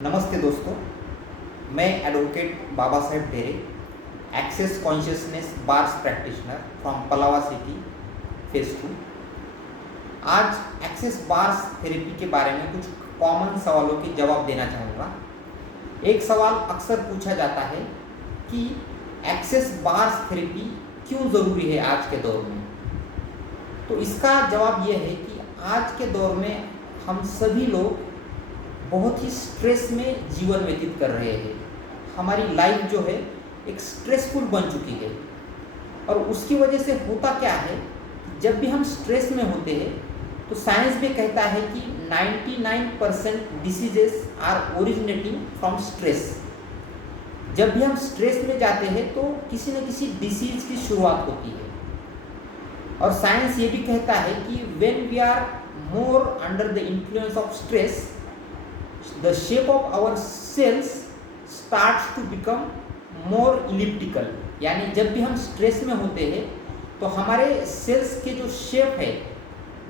नमस्ते दोस्तों, मैं advocate Baba Saheb Dhere, access consciousness bars practitioner from Palava city, phase 2। आज एक्सेस बार्स थेरेपी के बारे में कुछ कॉमन सवालों के जवाब देना चाहूँगा। एक सवाल अक्सर पूछा जाता है कि एक्सेस बार्स थेरेपी क्यों ज़रूरी है आज के दौर में। तो इसका जवाब यह है कि आज के दौर में हम सभी लोग बहुत ही स्ट्रेस में जीवन व्यतीत कर रहे हैं। हमारी लाइफ जो है एक स्ट्रेसफुल बन चुकी है और उसकी वजह से होता क्या है, जब भी हम स्ट्रेस में होते हैं तो साइंस भी कहता है कि 99% diseases are originating from stress. जब भी हम स्ट्रेस में जाते हैं तो किसी न किसी डिसीज की शुरुआत होती है। और साइंस ये भी कहता है कि when we are more under the influence of stress, the shape of our cells starts to become more elliptical। यानी जब भी हम स्ट्रेस में होते हैं तो हमारे सेल्स के जो शेप है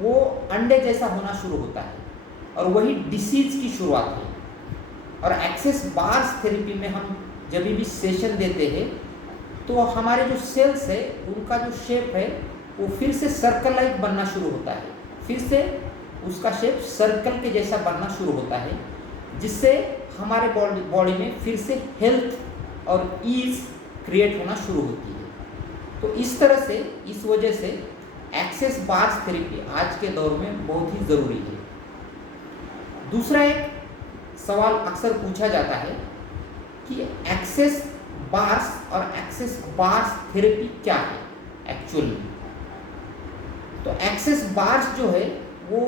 वो अंडे जैसा होना शुरू होता है और वही डिसीज की शुरुआत है। और एक्सेस बार्स थेरेपी में हम जब भी सेशन देते हैं तो हमारे जो सेल्स है उनका जो शेप है वो फिर से सर्कल लाइक बनना शुरू होता है, फिर से उसका शेप सर्कल के जैसा बनना शुरू होता है, जिससे हमारे बॉडी में फिर से हेल्थ और ईज क्रिएट होना शुरू होती है। तो इस तरह से, इस वजह से एक्सेस बार्स थेरेपी आज के दौर में बहुत ही ज़रूरी है। दूसरा एक सवाल अक्सर पूछा जाता है कि एक्सेस बार्स और एक्सेस बार्स थेरेपी क्या है एक्चुअली। तो एक्सेस बार्स जो है वो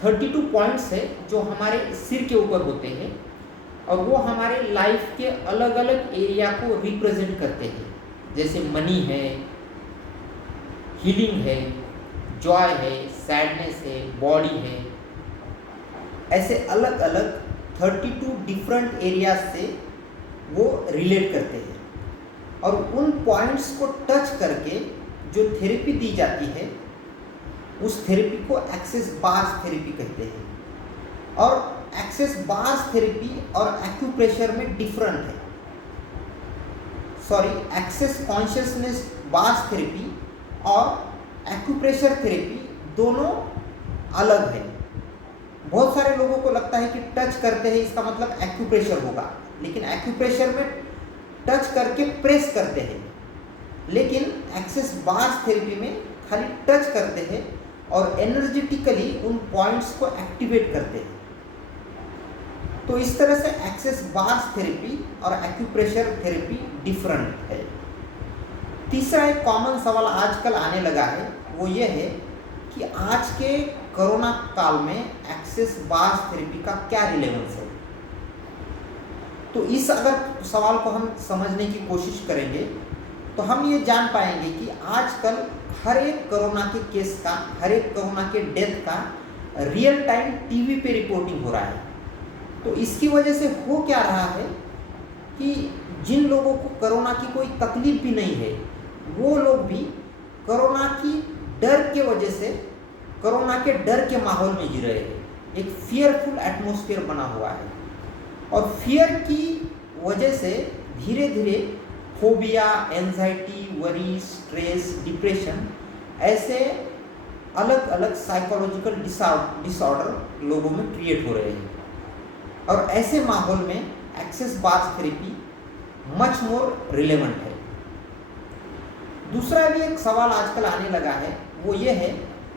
32 पॉइंट्स है जो हमारे सिर के ऊपर होते हैं और वो हमारे लाइफ के अलग अलग एरिया को रिप्रेजेंट करते हैं, जैसे मनी है, हीलिंग है, जॉय है, सैडनेस है, बॉडी है। ऐसे अलग अलग 32 डिफरेंट एरियाज से वो रिलेट करते हैं और उन पॉइंट्स को टच करके जो थेरेपी दी जाती है उस थेरेपी को एक्सेस बार्स थेरेपी कहते हैं। और एक्सेस बार्स थेरेपी और एक्यूप्रेशर में डिफरेंट है। एक्सेस कॉन्शियसनेस बार्स थेरेपी और एक्यूप्रेशर थेरेपी दोनों अलग है। बहुत सारे लोगों को लगता है कि टच करते हैं इसका मतलब एक्यूप्रेशर होगा, लेकिन एक्यूप्रेशर में टच करके प्रेस करते हैं, लेकिन एक्सेस बार्स थेरेपी में खाली टच करते हैं और एनर्जेटिकली उन पॉइंट्स को एक्टिवेट करते हैं। तो इस तरह से एक्सेस बार्स थेरेपी और एक्यूप्रेशर थेरेपी डिफरेंट है। तीसरा एक कॉमन सवाल आजकल आने लगा है, वो ये है कि आज के कोरोना काल में एक्सेस बार्स थेरेपी का क्या रिलेवेंस है। तो इस अगर सवाल को हम समझने की कोशिश करेंगे तो हम ये जान पाएंगे कि आजकल हर एक कोरोना के केस का, हर एक कोरोना के डेथ का रियल टाइम टीवी पे रिपोर्टिंग हो रहा है। तो इसकी वजह से हो क्या रहा है कि जिन लोगों को कोरोना की कोई तकलीफ भी नहीं है वो लोग भी कोरोना की डर के वजह से, कोरोना के डर के माहौल में जी रहे हैं। एक फियरफुल एटमॉस्फेयर बना हुआ है और फियर की वजह से धीरे धीरे phobia, anxiety, worry, stress, depression ऐसे अलग अलग साइकोलॉजिकल डिसऑर्डर लोगों में क्रिएट हो रहे हैं। और ऐसे माहौल में access bars therapy much more relevant है। दूसरा भी एक सवाल आजकल आने लगा है, वो ये है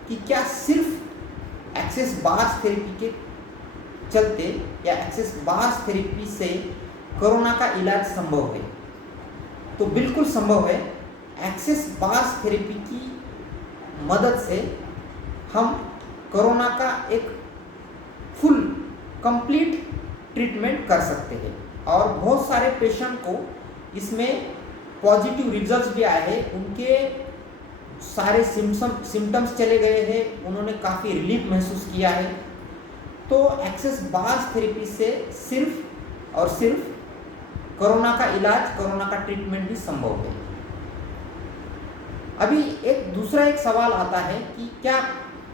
कि क्या सिर्फ एक्सेस बार्स थेरेपी के चलते या एक्सेस बार्स थेरेपी से कोरोना का इलाज संभव है। तो बिल्कुल संभव है। एक्सेस बार्स थेरेपी की मदद से हम कोरोना का एक फुल कंप्लीट ट्रीटमेंट कर सकते हैं और बहुत सारे पेशेंट को इसमें पॉजिटिव रिजल्ट्स भी आए हैं। उनके सारे सिम्टम्स चले गए हैं, उन्होंने काफ़ी रिलीफ महसूस किया है। तो एक्सेस बार्स थेरेपी से सिर्फ और सिर्फ कोरोना का इलाज, कोरोना का ट्रीटमेंट भी संभव है। अभी एक दूसरा सवाल आता है कि क्या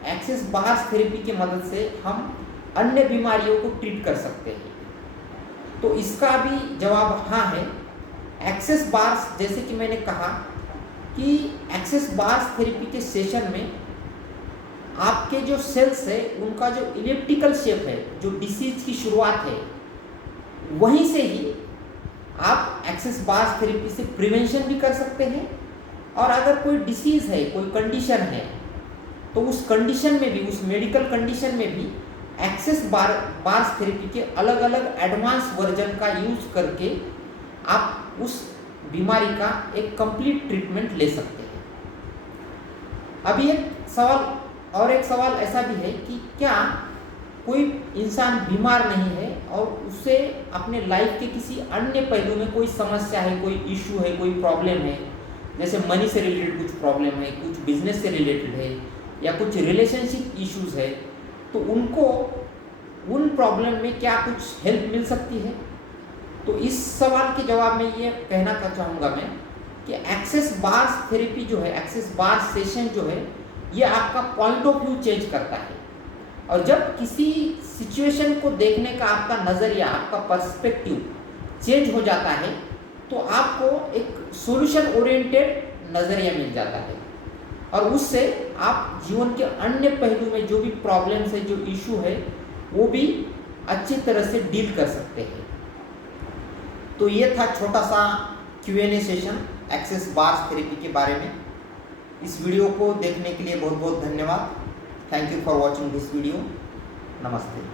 एक्सेस बार्स थेरेपी की मदद से हम अन्य बीमारियों को ट्रीट कर सकते हैं। तो इसका भी जवाब हाँ है। एक्सेस बार्स, जैसे कि मैंने कहा कि एक्सेस बार्स थेरेपी के सेशन में आपके जो सेल्स है उनका जो इलिप्टिकल शेप है, जो डिसीज की शुरुआत है, वहीं से ही आप एक्सेस बार्स थेरेपी से प्रिवेंशन भी कर सकते हैं। और अगर कोई डिसीज है, कोई कंडीशन है, तो उस कंडीशन में भी, उस मेडिकल कंडीशन में भी एक्सेस बार्स थेरेपी के अलग अलग एडवांस वर्जन का यूज करके आप उस बीमारी का एक कंप्लीट ट्रीटमेंट ले सकते हैं। अभी एक सवाल ऐसा भी है कि क्या कोई इंसान बीमार नहीं है और उसे अपने लाइफ के किसी अन्य पहलू में कोई समस्या है, कोई इशू है, कोई प्रॉब्लम है, जैसे मनी से रिलेटेड कुछ प्रॉब्लम है, कुछ बिजनेस से रिलेटेड है, या कुछ रिलेशनशिप इश्यूज है, तो उनको उन प्रॉब्लम में क्या कुछ हेल्प मिल सकती है? तो इस सवाल के जवाब में ये कहना चाहूँगा मैं कि एक्सेस बार्स थेरेपी जो है, एक्सेस बार्स सेशन जो है, ये आपका पॉइंट ऑफ व्यू चेंज करता है। और जब किसी सिचुएशन को देखने का आपका नज़रिया, आपका पर्सपेक्टिव चेंज हो जाता है, तो आपको एक सॉल्यूशन ओरिएंटेड नज़रिया मिल जाता है और उससे आप जीवन के अन्य पहलू में जो भी प्रॉब्लम्स है, जो इशू है, वो भी अच्छी तरह से डील कर सकते हैं। तो ये था छोटा सा Q&A session access bars therapy के बारे में। इस वीडियो को देखने के लिए बहुत बहुत धन्यवाद। Thank you for watching this video. नमस्ते।